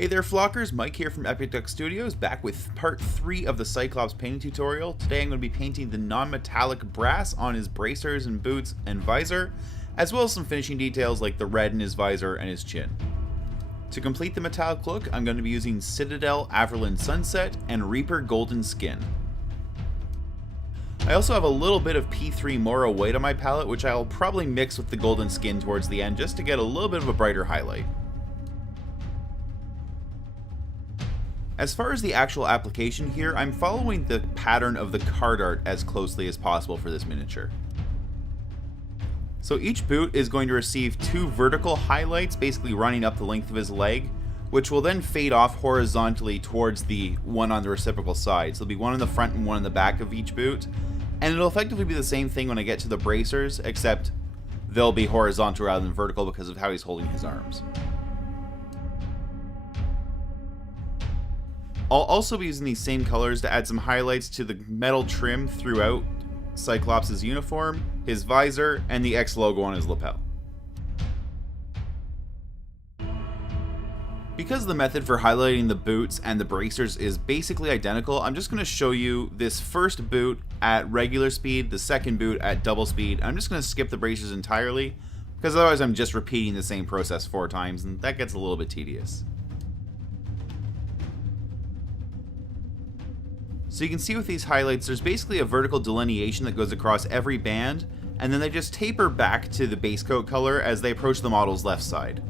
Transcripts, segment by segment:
Hey there flockers, Mike here from Epic Duck Studios, back with part 3 of the Cyclops painting tutorial. Today I'm going to be painting the non-metallic brass on his bracers and boots and visor, as well as some finishing details like the red in his visor and his chin. To complete the metallic look, I'm going to be using Citadel Averland Sunset and Reaper Golden Skin. I also have a little bit of P3 Mora white on my palette, which I'll probably mix with the golden skin towards the end just to get a little bit of a brighter highlight. As far as the actual application here, I'm following the pattern of the card art as closely as possible for this miniature. So each boot is going to receive 2 vertical highlights basically running up the length of his leg, which will then fade off horizontally towards the one on the reciprocal side. So there'll be one in the front and one in the back of each boot, and it'll effectively be the same thing when I get to the bracers, except they'll be horizontal rather than vertical because of how he's holding his arms. I'll also be using these same colors to add some highlights to the metal trim throughout Cyclops' uniform, his visor, and the X logo on his lapel. Because the method for highlighting the boots and the bracers is basically identical, I'm just going to show you this first boot at regular speed, the second boot at double speed. I'm just going to skip the bracers entirely, because otherwise I'm just repeating the same process 4 times, and that gets a little bit tedious. So you can see with these highlights, there's basically a vertical delineation that goes across every band, and then they just taper back to the base coat color as they approach the model's left side.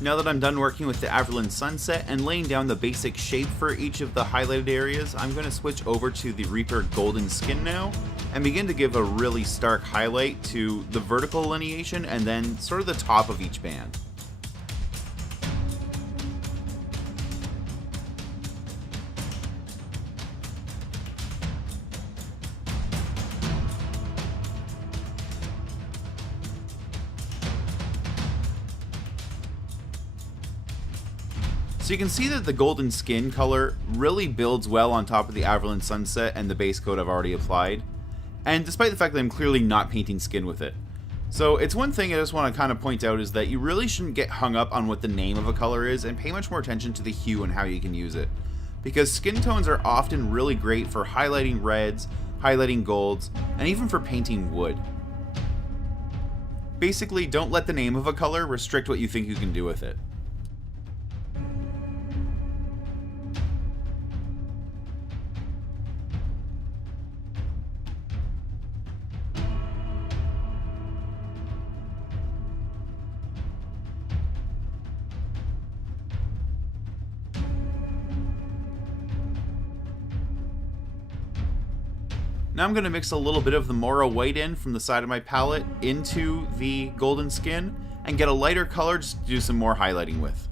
Now that I'm done working with the Averland Sunset and laying down the basic shape for each of the highlighted areas, I'm going to switch over to the Reaper Golden Skin now and begin to give a really stark highlight to the vertical lineation and then sort of the top of each band. So you can see that the golden skin color really builds well on top of the Averland Sunset and the base coat I've already applied, and despite the fact that I'm clearly not painting skin with it. So it's one thing I just want to kind of point out is that you really shouldn't get hung up on what the name of a color is and pay much more attention to the hue and how you can use it. Because skin tones are often really great for highlighting reds, highlighting golds, and even for painting wood. Basically, don't let the name of a color restrict what you think you can do with it. Now I'm going to mix a little bit of the Mora white in from the side of my palette into the golden skin and get a lighter color just to do some more highlighting with.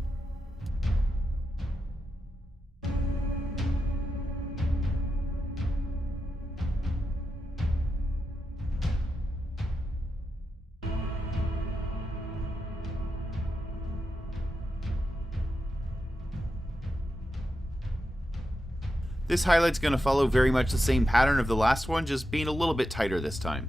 This highlight's going to follow very much the same pattern of the last one, just being a little bit tighter this time.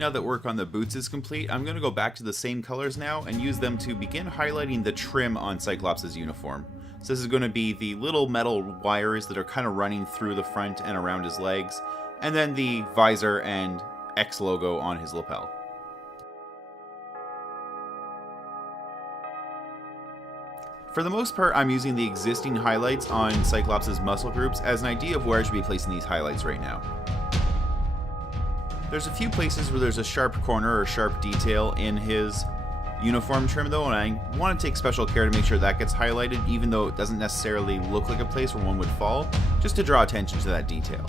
Now that work on the boots is complete, I'm going to go back to the same colors now and use them to begin highlighting the trim on Cyclops' uniform. So this is going to be the little metal wires that are kind of running through the front and around his legs, and then the visor and X logo on his lapel. For the most part, I'm using the existing highlights on Cyclops' muscle groups as an idea of where I should be placing these highlights right now. There's a few places where there's a sharp corner or sharp detail in his uniform trim though, and I want to take special care to make sure that gets highlighted even though it doesn't necessarily look like a place where one would fall, just to draw attention to that detail.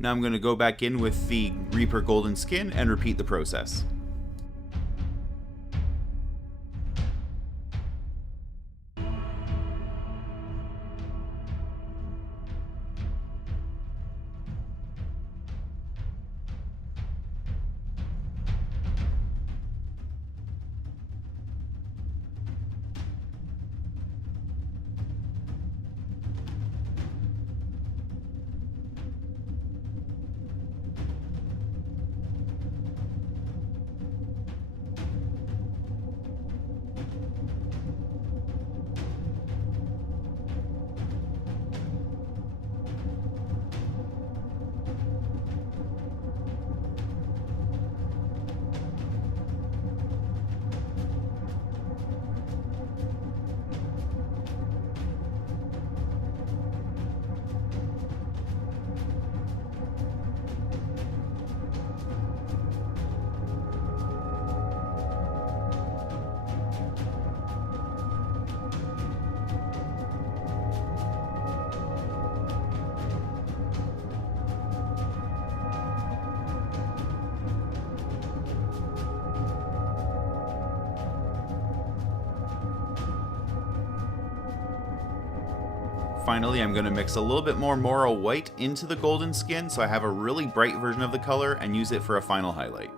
Now I'm going to go back in with the Reaper golden skin and repeat the process. Finally, I'm going to mix a little bit more Mora white into the golden skin so I have a really bright version of the color and use it for a final highlight.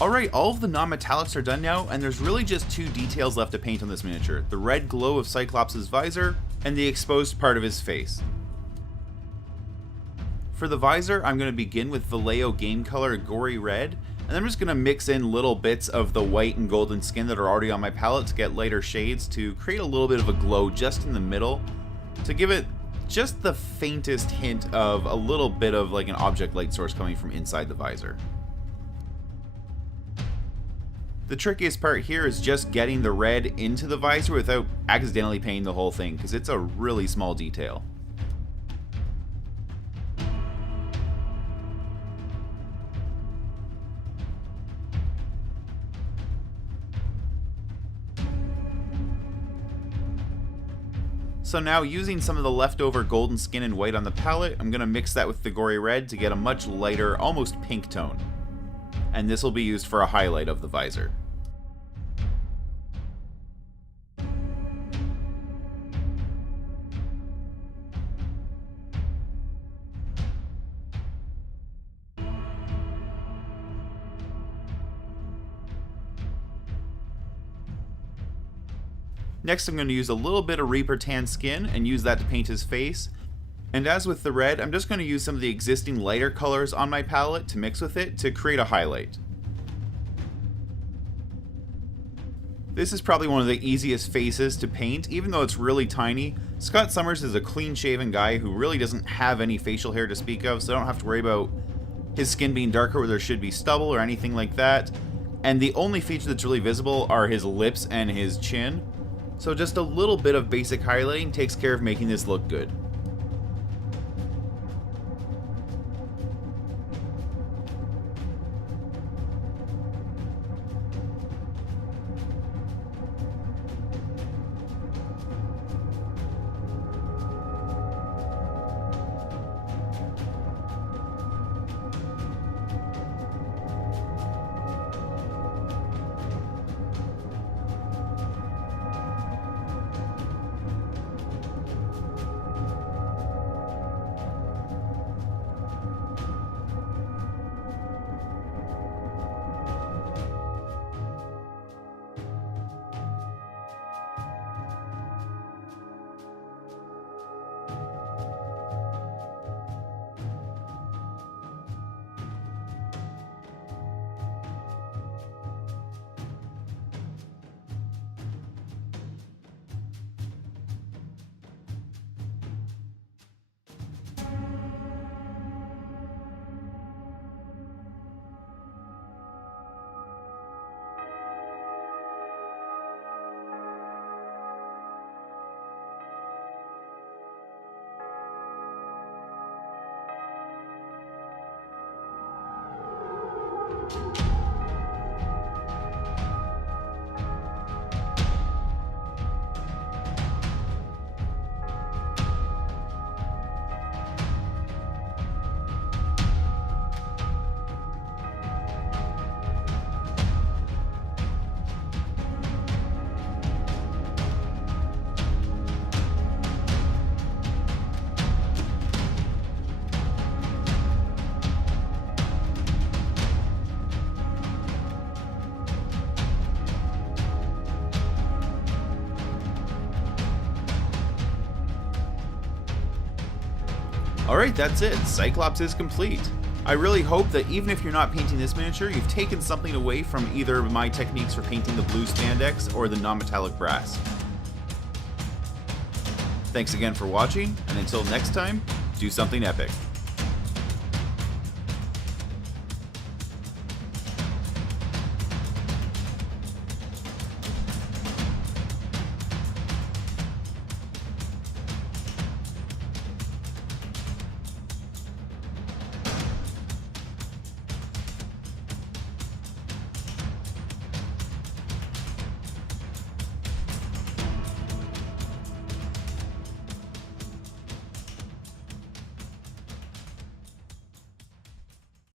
Alright, all of the non-metallics are done now, and there's really just two details left to paint on this miniature. The red glow of Cyclops' visor, and the exposed part of his face. For the visor, I'm going to begin with Vallejo Game Color Gory Red, and I'm just going to mix in little bits of the white and golden skin that are already on my palette to get lighter shades to create a little bit of a glow just in the middle, to give it just the faintest hint of a little bit of like an object light source coming from inside the visor. The trickiest part here is just getting the red into the visor without accidentally painting the whole thing, because it's a really small detail. So now, using some of the leftover golden skin and white on the palette, I'm going to mix that with the gory red to get a much lighter, almost pink tone. And this will be used for a highlight of the visor. Next I'm going to use a little bit of Reaper Tan Skin and use that to paint his face. And as with the red, I'm just going to use some of the existing lighter colors on my palette to mix with it to create a highlight. This is probably one of the easiest faces to paint, even though it's really tiny. Scott Summers is a clean-shaven guy who really doesn't have any facial hair to speak of, so I don't have to worry about his skin being darker where there should be stubble or anything like that. And the only feature that's really visible are his lips and his chin. So just a little bit of basic highlighting takes care of making this look good. Alright, that's it. Cyclops is complete. I really hope that even if you're not painting this miniature, you've taken something away from either my techniques for painting the blue spandex or the non-metallic brass. Thanks again for watching, and until next time, do something epic.